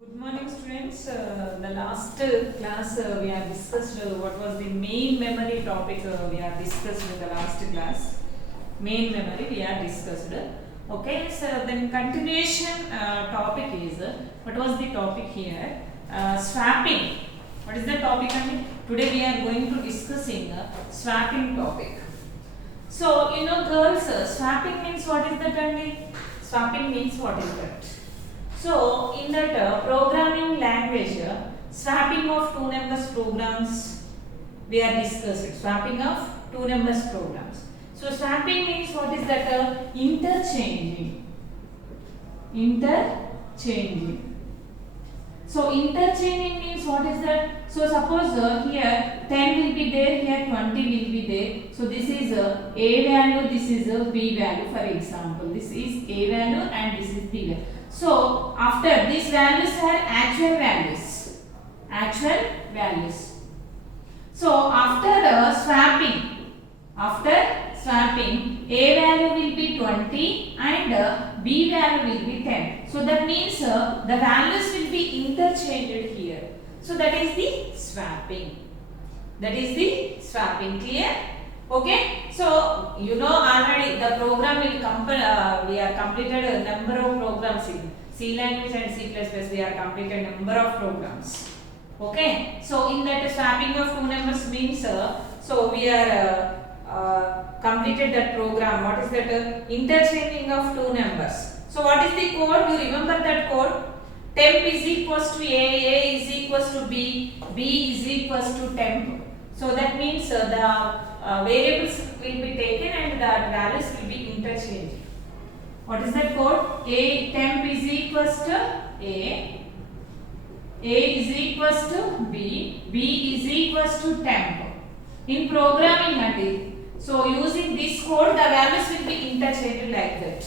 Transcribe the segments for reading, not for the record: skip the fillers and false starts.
Good morning, students. The last class we have discussed what was the main memory topic we have discussed in the last class. Main memory we have discussed. Okay, so then continuation topic is what was the topic here? Swapping. What is the topic? Today we are going to discussing swapping topic. So girls, swapping means what is that? Swapping means what is that? So, in that programming language, swapping of two numbers programs we are discussing. Swapping of two numbers programs. So, swapping means what is that? Interchanging. Interchanging. So, interchanging means what is that? So, suppose here 10 will be there, here 20 will be there. So, this is A value, this is B value, for example. This is A value and this is B value. So, after these values are actual values. Actual values. So, after swapping, A value will be 20 and B value will be 10. So, that means the values will be interchanged here. So, that is the swapping. That is the swapping. Clear? Okay. So, already the program will we are completed a number of programs in C language and C++. We are completed a number of programs. Okay. So, in that swapping of two numbers means so we are completed that program. What is that? Interchanging of two numbers. So, what is the code? You remember that code? Temp is equals to A is equals to B is equals to temp. So, that means the variables will be taken and the values will be interchanged. What is that code? Temp is equals to A is equals to B is equals to temp. In programming, so using this code, the values will be interchanged like that.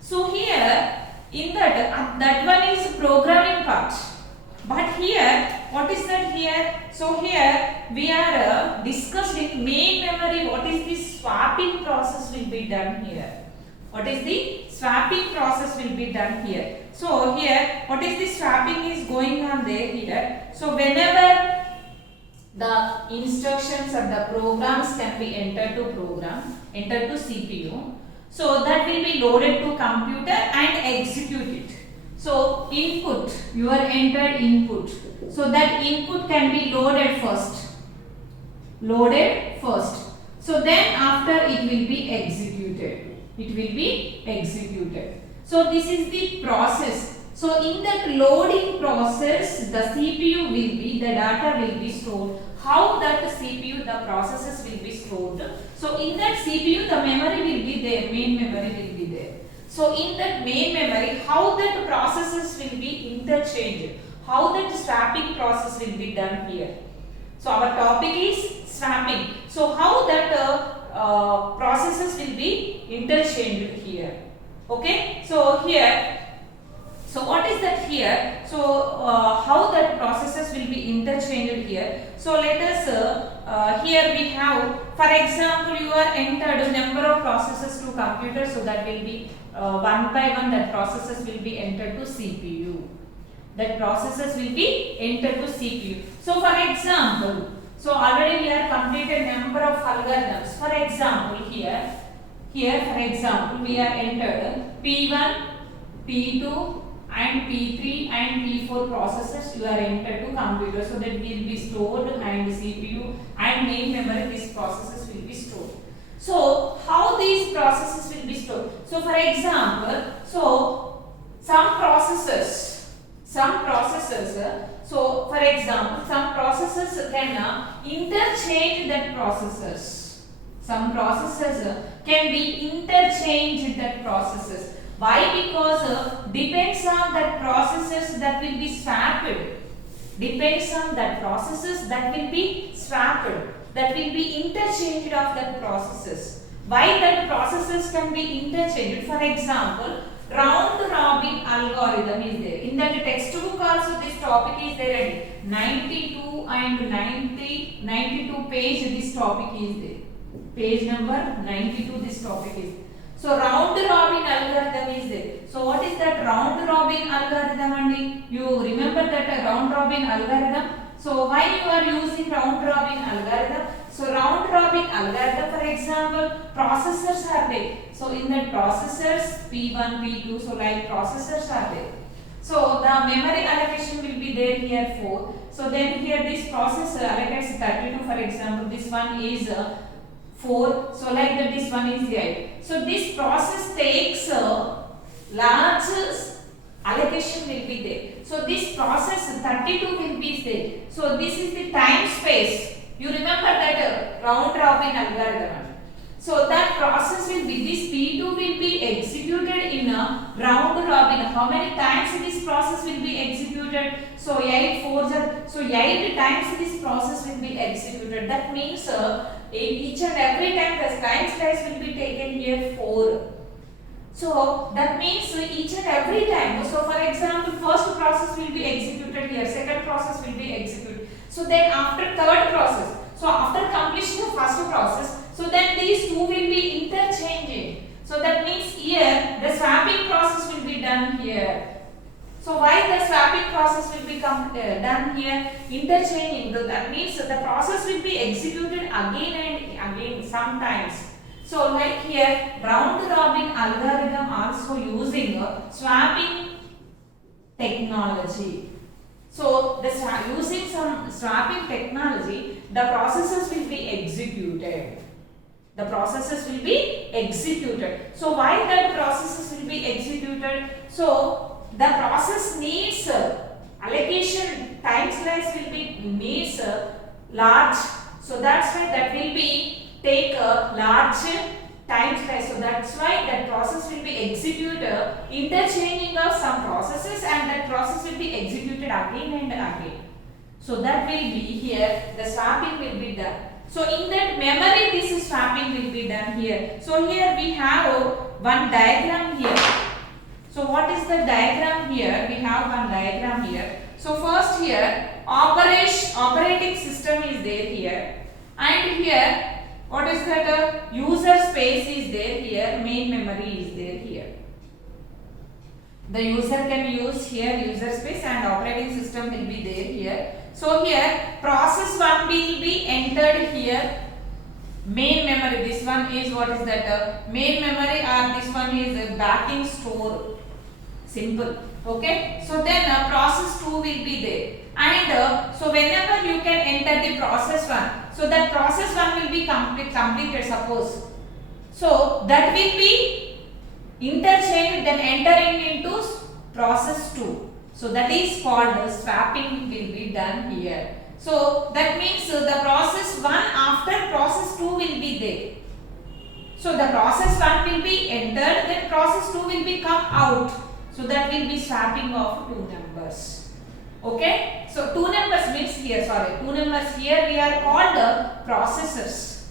So here, in that one is programming part. But here, what is that here? So here we are discussing main memory. What is the swapping process will be done here? What is the swapping process will be done here? So here, what is the swapping is going on there here? So whenever the instructions or the programs can be entered to CPU. So that will be loaded to computer and execute it. So input, your entered input. So that input can be loaded first. So then after it will be executed. So this is the process. So in that loading process, the CPU the data will be stored. How that CPU, the processes will be stored. So in that CPU, the memory will be there, main memory will be there. So in that main memory, how that processes will be interchanged, how that swapping process will be done here. So our topic is swapping. So how that processes will be interchanged here. Okay. So here, so what is that here? So how that processes will be interchanged here. So let us here we have, for example, you are entered number of processes to computer. So that will be one by one that processes will be entered to CPU. So for example, so already we are completed number of algorithms. For example, here for example we are entered P1, P2 and P3 and P4 processes you are entered to computer. So that will be stored and CPU and main memory these processes will be stored. So how these processes will be stored? So for example, so some processes so for example some processes can interchange that processes. Some processes can be interchanged that processes. Why? Because depends on that processes that will be swapped. Depends on that processes that will be swapped. That will be interchanged of that processes. Why that processes can be interchanged? For example, round robin algorithm is there. In that textbook also this topic is there. 92 and 92 page this topic is there. Page number 92 this topic is. So round robin algorithm is there. So what is that round robin algorithm, Andi? You remember that round robin algorithm? So why you are using round robin algorithm? So round robin algorithm, for example, processors are there. So in that processors P1, P2, so like processors are there. So the memory allocation will be there here 4. So then here this processor allocates 32, for example, this one is 4. So like that this one is 8. So this process takes large allocation will be there. So this process 32 will be there. So this is the time space. You remember that round robin algorithm. So that process will be, this P2 will be executed in a round robin. How many times this process will be executed? So 8 4 so 8 times this process will be executed. That means each and every time the time slice will be taken here 4. So that means each and every time. So for example, first process will be executed here, second process will be executed. So then after third process, so after completion of first process, so then these two will be interchanging. So that means here the swapping process will be done here. So why the swapping process will be done here? Interchanging. That means the process will be executed again and again sometimes. So like here round robin algorithm also using swapping technology. So using some swapping technology, the processes will be executed. The processes will be executed. So why that processes will be executed? So the process needs allocation, time slice will be needs large. So that's why that will be take a large time slice. So that's why that process will be executed, interchanging of some processes, and that process will be executed again and again. So that will be here, the swapping will be done. So in that memory this swapping will be done here. So here we have one diagram here. So what is the diagram here? We have one diagram here. So first here operating system is there here, and here what is that user space is there here, main memory is there here. The user can use here user space and operating system will be there here. So here process 1 will be entered here, main memory. This one is what is that main memory, or this one is backing store. Simple. Okay. So then process 2 will be there, and so whenever you can enter the process 1, so that process 1 will be completed suppose. So that will be interchanged, then entering into process 2. So that is called swapping will be done here. So that means the process 1 after process 2 will be there. So the process 1 will be entered, then process 2 will be come out. So that will be swapping of two numbers. Okay. So two numbers means here, two numbers here we are called processors.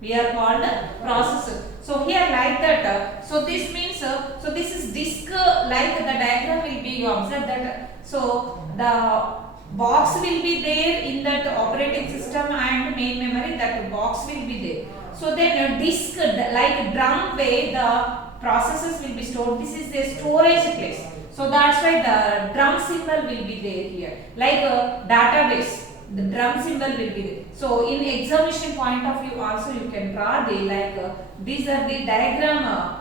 We are called processor. So here like that. So this means so this is disk, like the diagram will be, you observe that. So the box will be there in that operating system and main memory. That box will be there. So then disk, like drum way, the processes will be stored. This is the storage place. So that's why the drum symbol will be there here. Like a database, the drum symbol will be there. So in examination point of view also you can draw the these are the diagram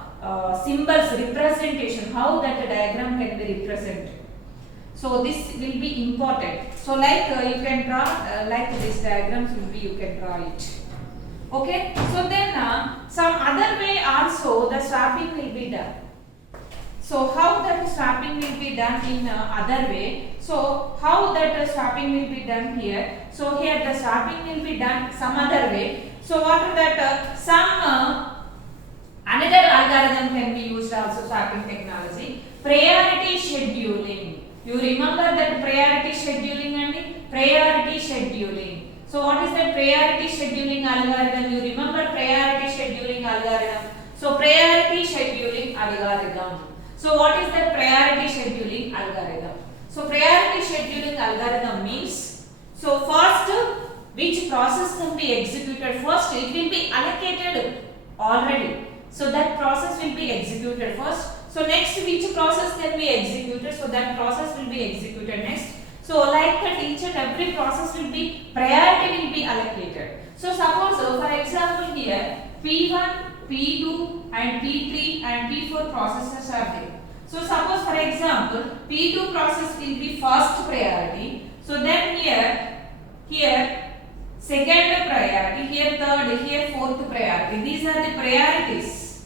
symbols representation, how that diagram can be represented. So this will be important. So like you can draw like this diagrams will be, you can draw it. Okay. So then some other way also the swapping will be done. So how that swapping will be done in other way? So how that swapping will be done here? So here the swapping will be done some other way. So what are that some another algorithm can be used also, swapping technology. Priority scheduling. You remember that priority scheduling and priority scheduling. So what is the priority scheduling algorithm? You remember priority scheduling algorithm. So priority scheduling algorithm. So what is the priority scheduling algorithm? So priority scheduling algorithm means, so first which process can be executed first, it will be allocated already. So that process will be executed first. So next, which process can be executed? So that process will be executed next. So like that, each and every process will be, priority will be allocated. So suppose for example here P1, P2 and P3 and P4 processes are there. So suppose for example P2 process will be first priority. So then here second priority, here third, here fourth priority. These are the priorities.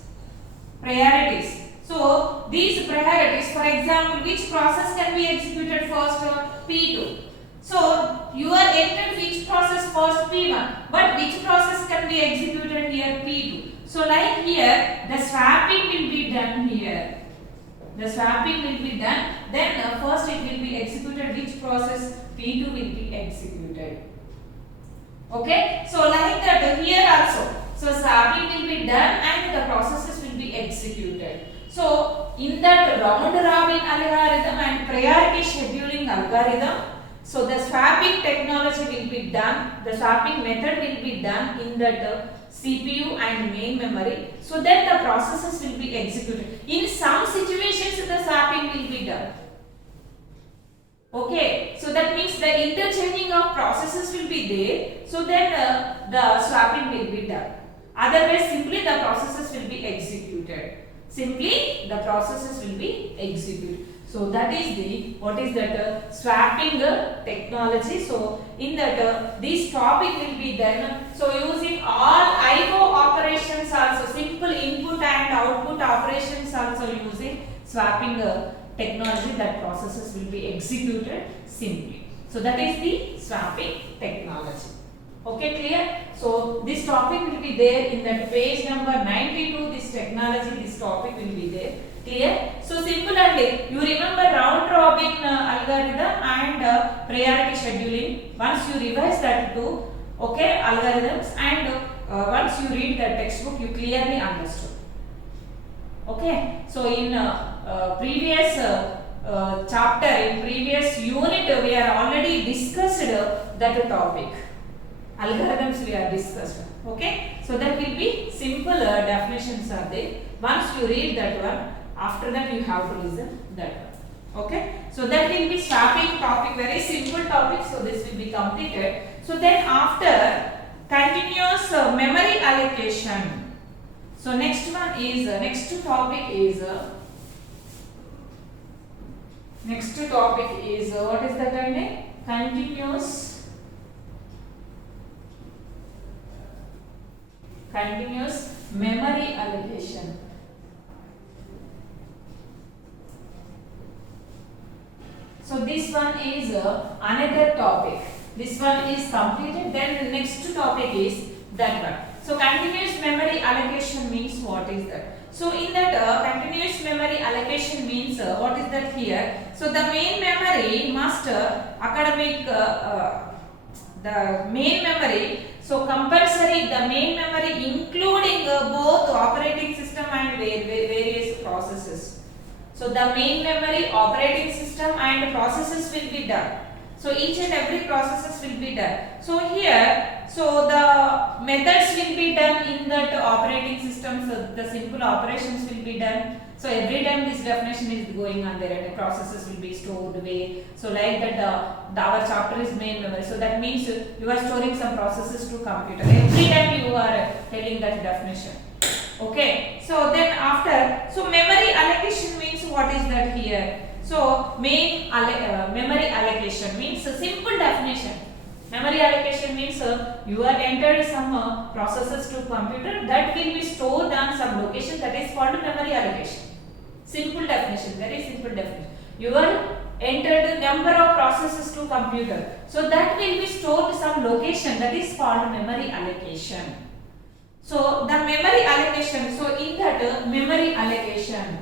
So these priorities, for example, which process can be executed first? P2. So you are entered which process first? P1. But which process can be executed here? P2. So like here, the swapping will be done here. The swapping will be done. Then first it will be executed. Which process? P2 will be executed. Okay. So like that here also. So swapping will be done and the processes will be executed. So in that round robin algorithm and priority scheduling algorithm, so the swapping technology will be done, the swapping method will be done in that CPU and main memory. So then the processes will be executed. In some situations the swapping will be done. Okay, so that means the interchanging of processes will be there. So then the swapping will be done. Otherwise, simply the processes will be executed. Simply the processes will be executed. So that is the, what is that swapping technology. So in that this topic will be done. So using all IO operations also, simple input and output operations also using swapping technology, that processes will be executed simply. So that is the swapping technology. Okay, clear? So this topic will be there in that page number 92. This technology, this topic will be there. Clear? So simple and you remember round robin algorithm and priority scheduling. Once you revise that two, okay, algorithms, and once you read the textbook, you clearly understood. Okay. So in previous chapter, in previous unit, we are already discussed that topic. Algorithms we have discussed. Okay, so that will be simple definitions are there. Once you read that one, after that you have to listen that one. Okay, so that will be swapping topic, very simple topic. So this will be completed. So then after continuous memory allocation. So next one is next topic is what is that name? Continuous memory allocation. So this one is another topic. This one is completed. Then the next topic is that one. So continuous memory allocation means what is that? So in that continuous memory allocation means what is that here? So the main memory must the main memory. So compulsory the main memory including both operating system and various processes. So the main memory, operating system and processes will be done. So each and every processes will be done. So here, so the methods will be done in that operating system. So the simple operations will be done. So every time this definition is going on there and the processes will be stored away. So like that our chapter is main memory. So that means you are storing some processes to computer. Every time you are telling that definition. Okay. So then after, so memory allocation means what is that here? So memory allocation means a simple definition. Memory allocation means you are entered some processes to computer that will be stored on some location, that is called memory allocation. Simple definition, very simple definition. You are entered the number of processes to computer, so that will be stored some location, that is called memory allocation. So the memory allocation, so in that memory allocation,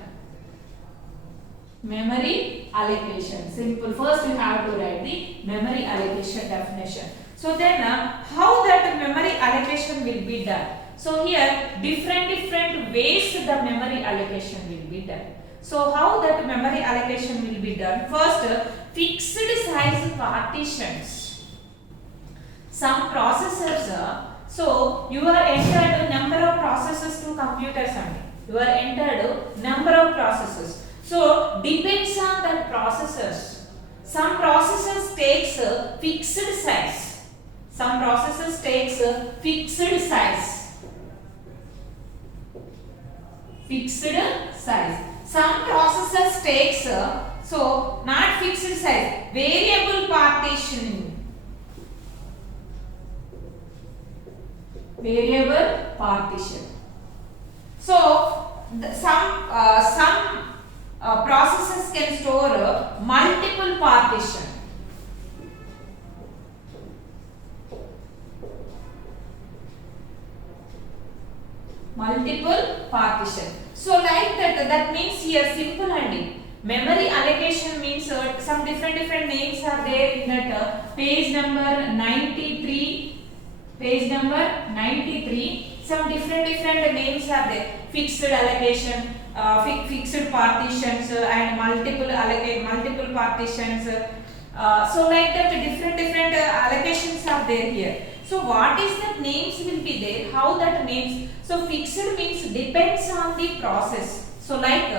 simple. First you have to write the memory allocation definition. So then how that memory allocation will be done? So here different ways the memory allocation will be done. So how that memory allocation will be done? First, fixed size partitions. Some processors So you are entered number of processes to computers only. You are entered number of processes. So depends on that processors. Some processors takes a fixed size. Some processors takes a fixed size. Fixed size. Some processors takes a, so not fixed size, variable partitioning. Variable partition. So some processes can store multiple partition. Multiple partition. So like that means here simple handy. Memory allocation means some different names are there in that page number 93. Page number 93. Some different names are there. Fixed allocation, fixed partitions, and multiple partitions. So like that different allocations are there here. So what is that names will be there? How that names? So fixed means depends on the process. So like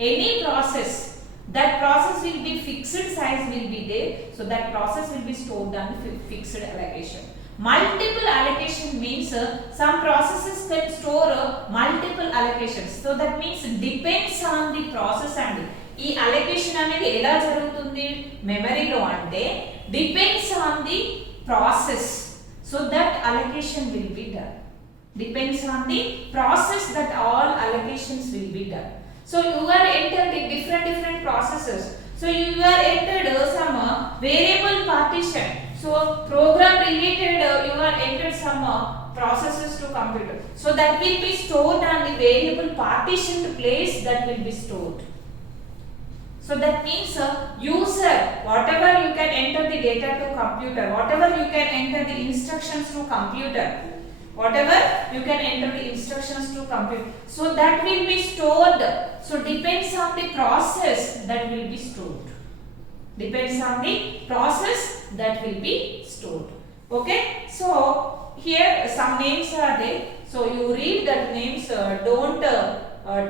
any process, that process will be fixed size will be there. So that process will be stored on fixed allocation. Multiple allocation means some processes can store multiple allocations. So that means depends on the process and ఈ allocation అనేది ఎలా జరుగుతుంది మెమరీలో అంటే depends on the process. So that allocation will be done. Depends on the process that all allocations will be done. So you are entered in different processes. So you are entered some variable partition. So program related you are entered some processes to computer. So that will be stored on the variable partitioned place that will be stored. So that means user, whatever you can enter the data to computer, whatever you can enter the instructions to computer, whatever you can enter the instructions to computer. So that will be stored. So depends on the process that will be stored. Depends on the process that will be stored. Okay. So here some names are there. So you read that names. Don't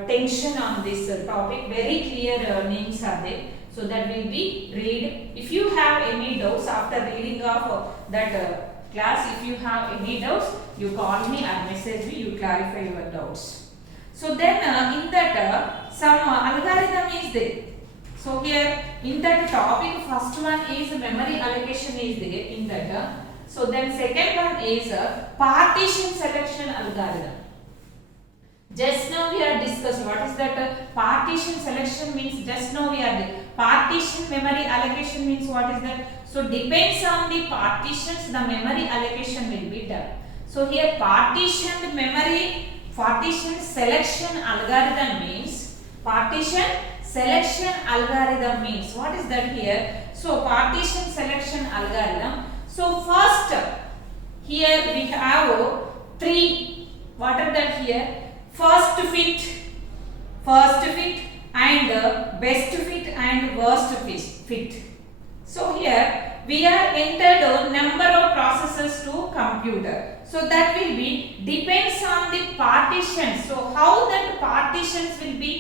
tension on this topic. Very clear names are there. So that will be read. If you have any doubts after reading of that class, if you have any doubts, you call me or message me. You clarify your doubts. So then in that some algorithm is there. So here in that topic, first one is memory allocation is there in that. So then second one is partition selection algorithm. Just now we are discussed what is that partition selection means. Just now we are partition memory allocation means what is that. So depends on the partitions, the memory allocation will be done. So here partition selection algorithm means partition selection algorithm means what is that here. So partition selection algorithm. So first here we have three. What are that here? First fit and best fit and worst fit. So here we are entered number of processes to computer. So that will be depends on the partitions. So how that partitions will be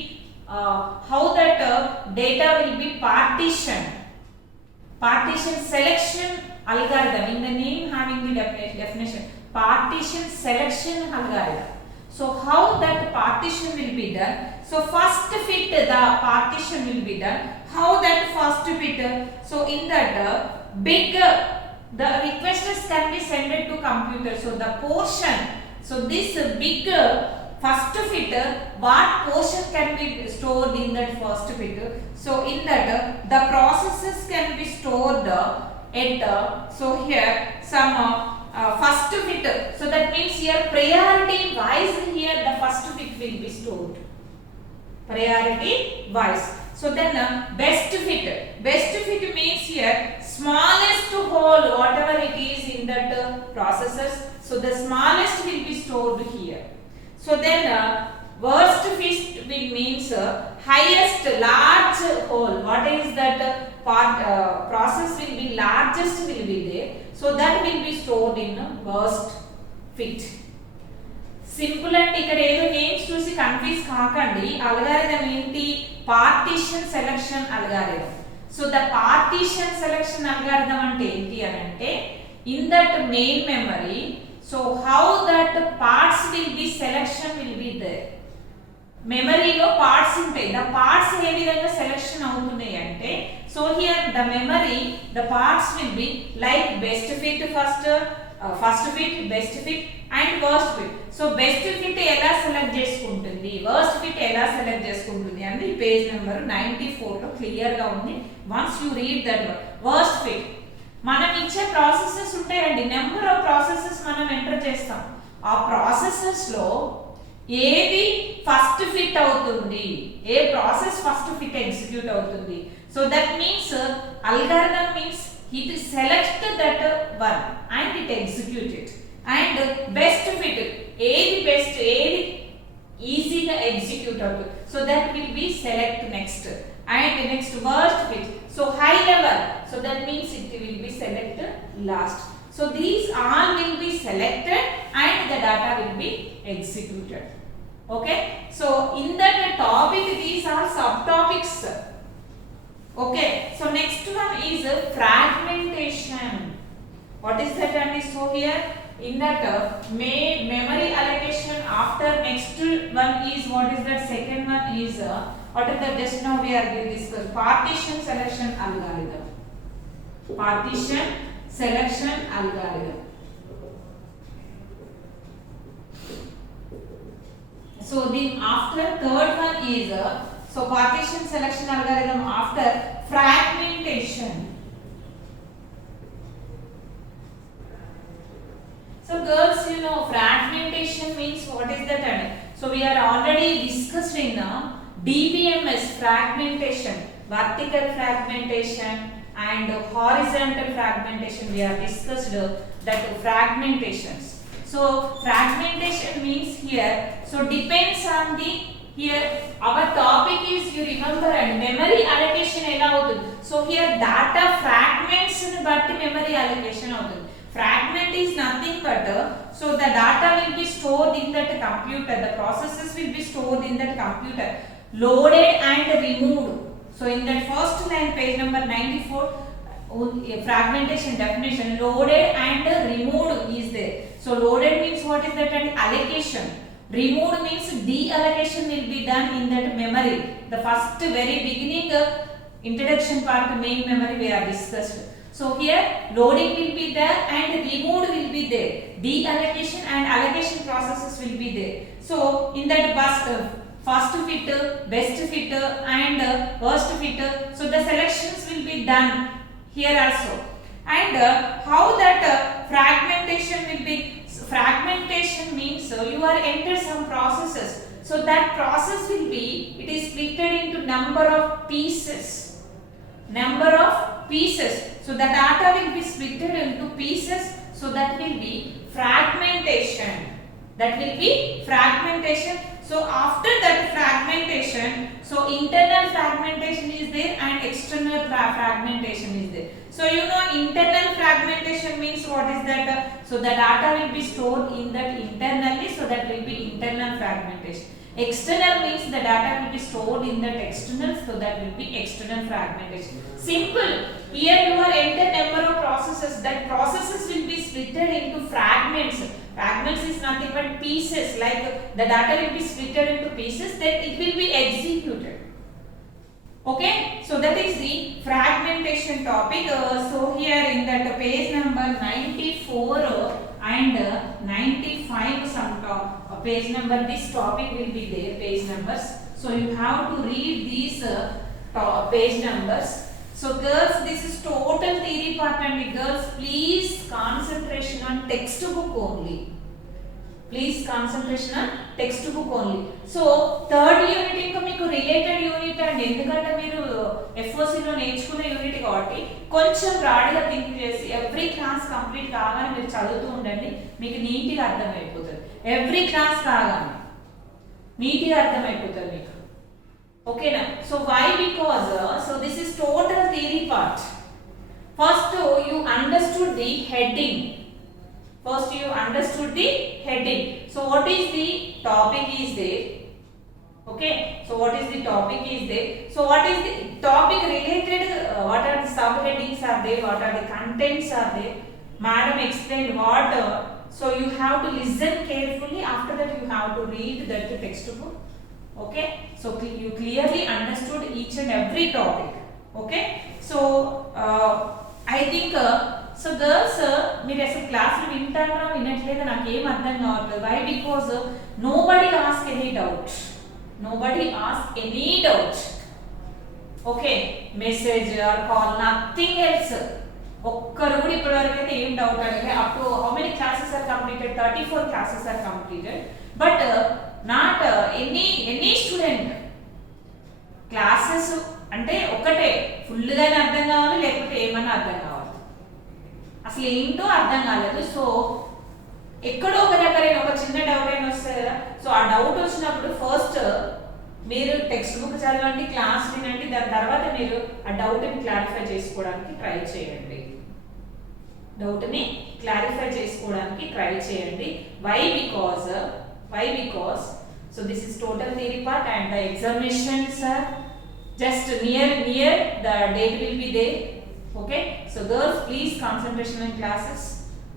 how that data will be partitioned. Partition selection algorithm, in the name having the definition, partition selection algorithm. So how that partition will be done. So first fit the partition will be done. How that first fit? So in that big the requests can be sent to computer. So the portion. So this big first fit, what portion can be stored in that first fit? So in that the processes can be stored at so here some first fit. So that means here priority wise here the first fit will be stored. Priority wise. So then best fit. Best fit means here smallest hole whatever it is in that processes. So the smallest will be stored here. So then worst fit will means highest large hole. What is that process will be largest will be there. So that will be stored in worst fit. Simple అంటే ఇక్కడ ఏదో names చూసి confuse కాకండి. Algorithm ఏంటి? Partition selection algorithm. So the partition selection algorithm అంటే ఏంటి అని అంటే in that main memory, so how that parts will be selection will be there. మెమరీలో పార్ట్స్ ఉంటాయి. ద పార్ట్స్ ఏ విధంగా సెలక్షన్ అవుతున్నాయి అంటే, so here the memory the parts will be like best fit first fit, best fit and worst fit. So best fit ఎలా select చేసుకుంటుంది, worst fit ఎలా select చేసుకుంటుంది అని పేజ్ నెంబర్ 94 లో క్లియర్ గా ఉంది. Once you read that worst fit, మనం ఇచ్చే ప్రాసెసెస్ ఉంటాయండి, నెంబర్ ఆఫ్ ప్రాసెసెస్ మనం ఎంటర్ చేస్తాం. ఆ ప్రాసెసెస్ లో ఏది ఫస్ట్ ఫిట్ అవుతుంది, ఏ ప్రాసెస్ ఫస్ట్ ఫిట్ ఎగ్జిక్యూట్ అవుతుంది. So that means algorithm means it select that one and it execute it. And best fit, ఏది బెస్ట్, ఏది ఈజీగా ఎగ్జిక్యూట్ అవుతుంది, so that will be select next. And next worst fit, so high level, so that means it will be select last. So these all will be selected and the data will be executed. Okay, so in that topic these are subtopics. Okay, so next one is fragmentation. What is that? And so here in that memory allocation, after next one is what is that? Second one is what is that? Just now we are discussing partition selection algorithm. Partition selection algorithm. So the after third one is so partition selection algorithm after fragmentation. So girls, you know fragmentation means what is that? So we are already discussed in DBMS fragmentation, vertical fragmentation and horizontal fragmentation. We are discussed that fragmentations. So fragmentation means here, so depends on the, here our topic is, you remember, and memory allocation ela avutundi. So here data fragments ni batti memory allocation avutundi. Fragment is nothing but so the data will be stored in that computer, the processes will be stored in that computer, loaded and removed. So in that first line, page number 94, fragmentation definition, loaded and removed is there. So loaded means what is that? And allocation. Removed means deallocation will be done in that memory. The first very beginning introduction part, main memory we are discussed. So here loading will be there and removed will be there. Deallocation and allocation processes will be there. So in that first fit, best fit and worst fit, so the selections will be done here also. And how that fragmentation will be? Fragmentation means you are enter some processes, so that process will be, it is split into number of pieces, so the data will be split into pieces, so that will be fragmentation. So after that fragmentation, so internal fragmentation is there and external fragmentation is there. So you know internal fragmentation means what is that? So the data will be stored in that internally, so that will be internal fragmentation. External means the data will be stored in that external, so that will be external fragmentation. Simple. Here you are enter number of processes, that processes will be split into fragments. Fragments is nothing but pieces, like the data will be split into pieces, then it will be executed. Okay, so that is the fragmentation topic. So here in that page number 94 and 95 some page number, this topic will be there, page numbers. So you have to read these page numbers. So girls, this is total theory part, and girls please concentration on textbook only. Please concentration on textbook only. So third unit ఇంకా మీకు related unit అండి, ఎందుకంటే మీరు FOC లో నేర్చుకునే unit కాబట్టి కొంచెం బ్రాడ్గా థింక్ చేసి ఎవ్రీ క్లాస్ కంప్లీట్ కాగానే మీరు చదువుతూ ఉండండి, మీకు నీట్గా అర్థమైపోతుంది. ఎవ్రీ క్లాస్ కాగానే నీట్గా అర్థమైపోతుంది మీకు. ఓకేనా? So why? Because so this is total theory part. First you understood the heading. First you understood the heading. So what is the topic is there? Okay, so what is the topic is there? So what is the topic related? What are the subheadings are there? What are the contents are there? Madam explained what. So you have to listen carefully. After that you have to read that textbook. Okay, so you clearly understood each and every topic. Okay, so I think so girls మీరు అసలు class వింటారా వినట్లేదా నాకు ఏం అర్థం కావట్లేదు. Why because nobody ask any doubt. Nobody asked any doubt. Okay, message or call, nothing else. ఒక్కరు కూడా ఇప్పటివరకు అయితే ఏం డౌట్ అడగలే. Up to how many classes are completed? 34 classes are completed. But not any student classes అంటే ఒకటే ఫుల్గానే అర్థం కావాలి, లేకపోతే ఏమన్నా అర్థం కావాలి. అసలు ఏంటో అర్థం కాలేదు. సో ఎక్కడో ఒక దగ్గర ఒక చిన్న డౌట్ అయినా వస్తుంది కదా. సో ఆ డౌట్ వచ్చినప్పుడు ఫస్ట్ మీరు టెక్స్ట్ బుక్ చదవండి, క్లాస్ వినండి, దాని తర్వాత మీరు ఆ డౌట్ని క్లారిఫై చేసుకోవడానికి ట్రై చేయండి. డౌట్ని క్లారిఫై చేసుకోవడానికి ట్రై చేయండి. Why because so this is total theory part and the examinations are just near the date will be there. Okay, so girls please concentration in classes.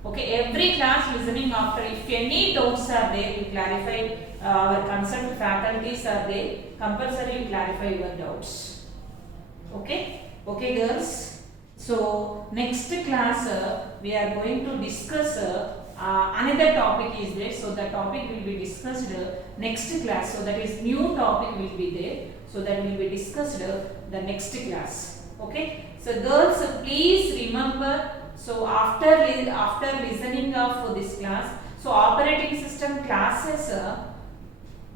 Okay, every class listening after, if any doubts are there you clarify, our concerned faculties are there, compulsory you clarify your doubts. Okay girls, so next class we are going to discuss another topic is there. So the topic will be discussed next class. So that is new topic will be there. So that will be discussed the next class. Okay, so girls please remember, so after listening of this class, so operating system classes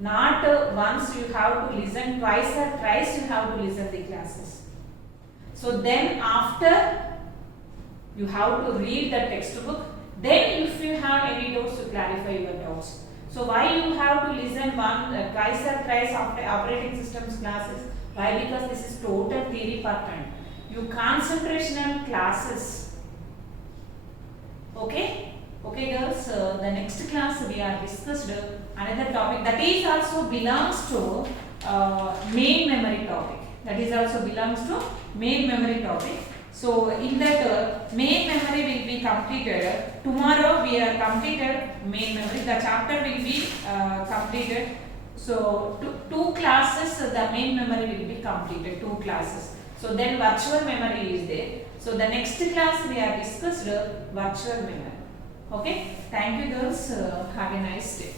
not once you have to listen, twice or thrice you have to listen the classes. So then after you have to read the textbook, then if you have any doubts to clarify your doubts. So why you have to listen twice or thrice after operating systems classes? Why? Because this is total theory part and you concentration on classes. Okay girls, the next class we are discussed another topic that is also belongs to main memory topic. That is also belongs to main memory topic. So in that main memory will be completed. Tomorrow we are completed main memory. The chapter will be completed. So two classes the main memory will be completed. 2 classes. So then virtual memory is there. So the next class we are discussed virtual memory. Okay. Thank you girls. Have a nice day.